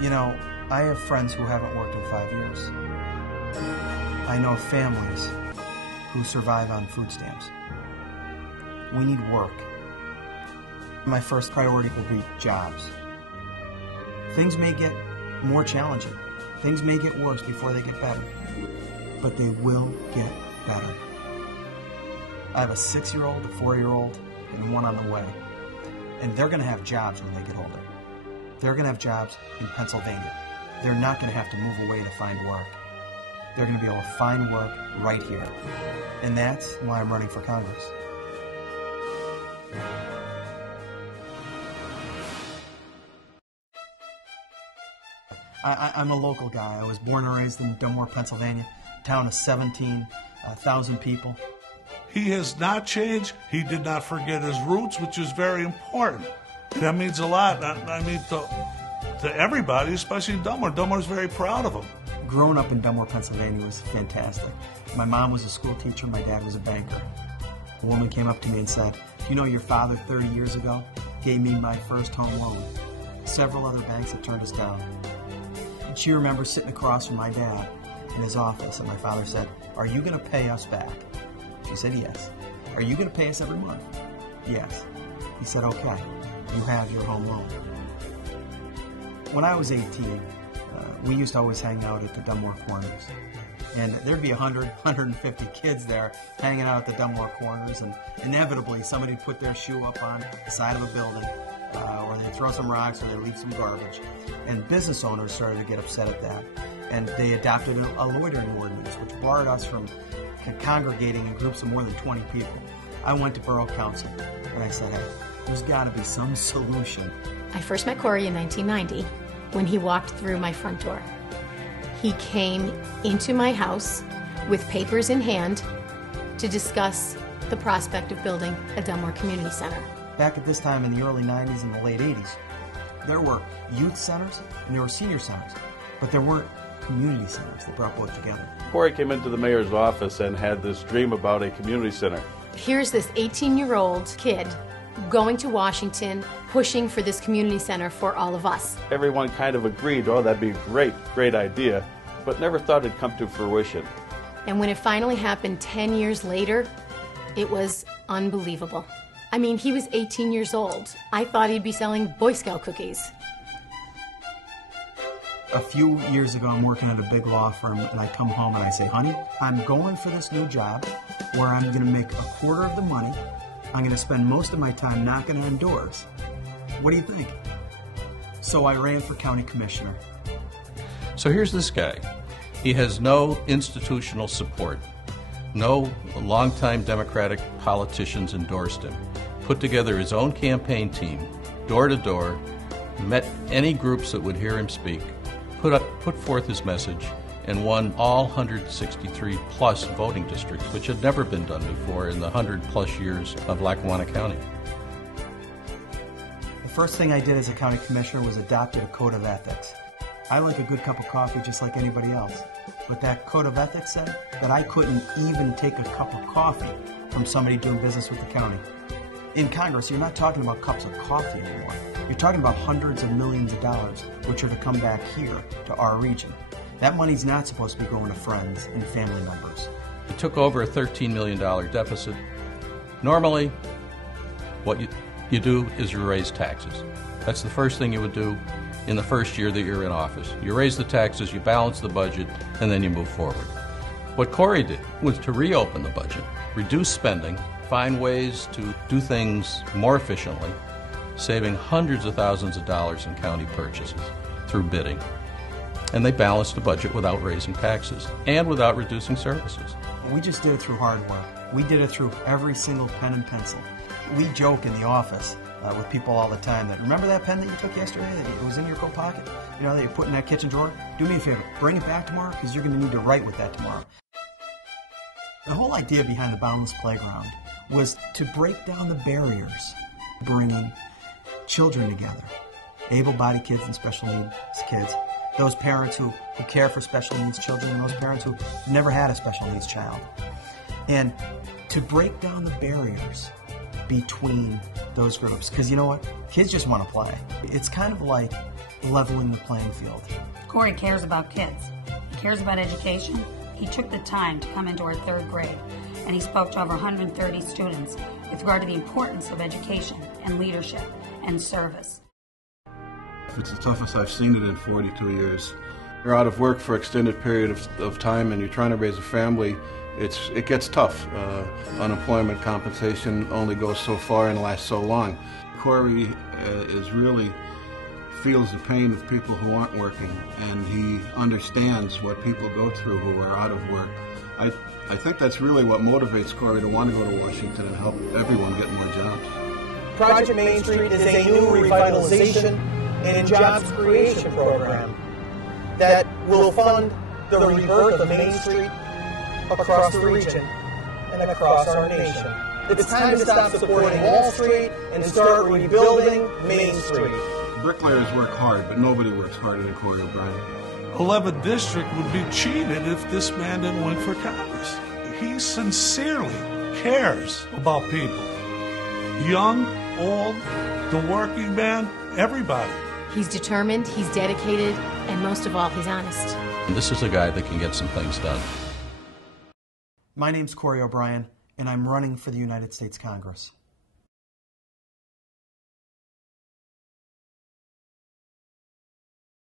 You know, I have friends who haven't worked in 5 years. I know families who survive on food stamps. We need work. My first priority will be jobs. Things may get more challenging. Things may get worse before they get better. But they will get better. I have a 6-year-old, a 4-year-old, and one on the way. And they're going to have jobs when they get older. They're going to have jobs in Pennsylvania. They're not going to have to move away to find work. They're going to be able to find work right here. And that's why I'm running for Congress. I'm a local guy. I was born and raised in Dunmore, Pennsylvania, a town of 17,000 people. He has not changed. He did not forget his roots, which is very important. That means a lot. I mean, to everybody, especially in Dunmore. Dunmore's very proud of him. Growing up in Dunmore, Pennsylvania was fantastic. My mom was a school teacher. My dad was a banker. A woman came up to me and said, "You know, your father 30 years ago gave me my first home loan. Several other banks have turned us down." And she remembers sitting across from my dad in his office, and my father said, "Are you going to pay us back?" She said, "Yes." "Are you going to pay us every month?" "Yes." He said, "Okay, you have your home loan." When I was 18, we used to always hang out at the Dunmore Corners. And there'd be 100, 150 kids there hanging out at the Dunmore Corners, and inevitably somebody would put their shoe up on the side of a building, or they'd throw some rocks, or they'd leave some garbage. And business owners started to get upset at that. And they adopted a loitering ordinance, which barred us from congregating in groups of more than 20 people. I went to Borough Council, and I said, "Hey, there's got to be some solution." I first met Corey in 1990 when he walked through my front door. He came into my house with papers in hand to discuss the prospect of building a Dunmore Community Center. Back at this time in the early 90s and the late 80s, there were youth centers and there were senior centers, but there weren't community centers that brought both together. Corey came into the mayor's office and had this dream about a community center. Here's this 18-year-old kid going to Washington, pushing for this community center for all of us. Everyone kind of agreed, oh, that'd be a great idea, but never thought it'd come to fruition. And when it finally happened 10 years later, it was unbelievable. I mean, he was 18 years old. I thought he'd be selling Boy Scout cookies. A few years ago, I'm working at a big law firm, and I come home and I say, "Honey, I'm going for this new job where I'm going to make a quarter of the money. I'm going to spend most of my time knocking on doors. What do you think?" So I ran for county commissioner. So here's this guy. He has no institutional support. No longtime Democratic politicians endorsed him. Put together his own campaign team, door to door, met any groups that would hear him speak, put forth his message, and won all 163 plus voting districts, which had never been done before in the 100 plus years of Lackawanna County. The first thing I did as a county commissioner was adopted a code of ethics. I like a good cup of coffee just like anybody else, but that code of ethics said that I couldn't even take a cup of coffee from somebody doing business with the county. In Congress, you're not talking about cups of coffee anymore. You're talking about hundreds of millions of dollars, which are to come back here to our region. That money's not supposed to be going to friends and family members. It took over a $13 million deficit. Normally, what you do is you raise taxes. That's the first thing you would do in the first year that you're in office. You raise the taxes, you balance the budget, and then you move forward. What Corey did was to reopen the budget, reduce spending, find ways to do things more efficiently, saving hundreds of thousands of dollars in county purchases through bidding. And they balanced the budget without raising taxes and without reducing services. We just did it through hard work. We did it through every single pen and pencil. We joke in the office with people all the time that, remember that pen that you took yesterday that it was in your coat pocket? You know, that you put in that kitchen drawer? Do me a favor, bring it back tomorrow because you're going to need to write with that tomorrow. The whole idea behind the Boundless Playground was to break down the barriers, bringing children together, able-bodied kids and special needs kids, those parents who care for special needs children, and those parents who never had a special needs child. And to break down the barriers between those groups. Because you know what? Kids just want to play. It's kind of like leveling the playing field. Corey cares about kids. He cares about education. He took the time to come into our 3rd grade, and he spoke to over 130 students with regard to the importance of education and leadership and service. It's the toughest I've seen it in 42 years. You're out of work for an extended period of time and you're trying to raise a family. It gets tough. Unemployment compensation only goes so far and lasts so long. Corey really feels the pain of people who aren't working, and he understands what people go through who are out of work. I think that's really what motivates Corey to want to go to Washington and help everyone get more jobs. Project Main Street is a new revitalization and jobs creation program that will fund the rebirth of Main Street across the region and across our nation. It's time to stop supporting Wall Street and start rebuilding Main Street. Bricklayers work hard, but nobody works harder than Corey O'Brien. 11th District would be cheated if this man didn't win for Congress. He sincerely cares about people. Young, old, the working man, everybody. He's determined, he's dedicated, and most of all, he's honest. And this is a guy that can get some things done. My name's Corey O'Brien, and I'm running for the United States Congress.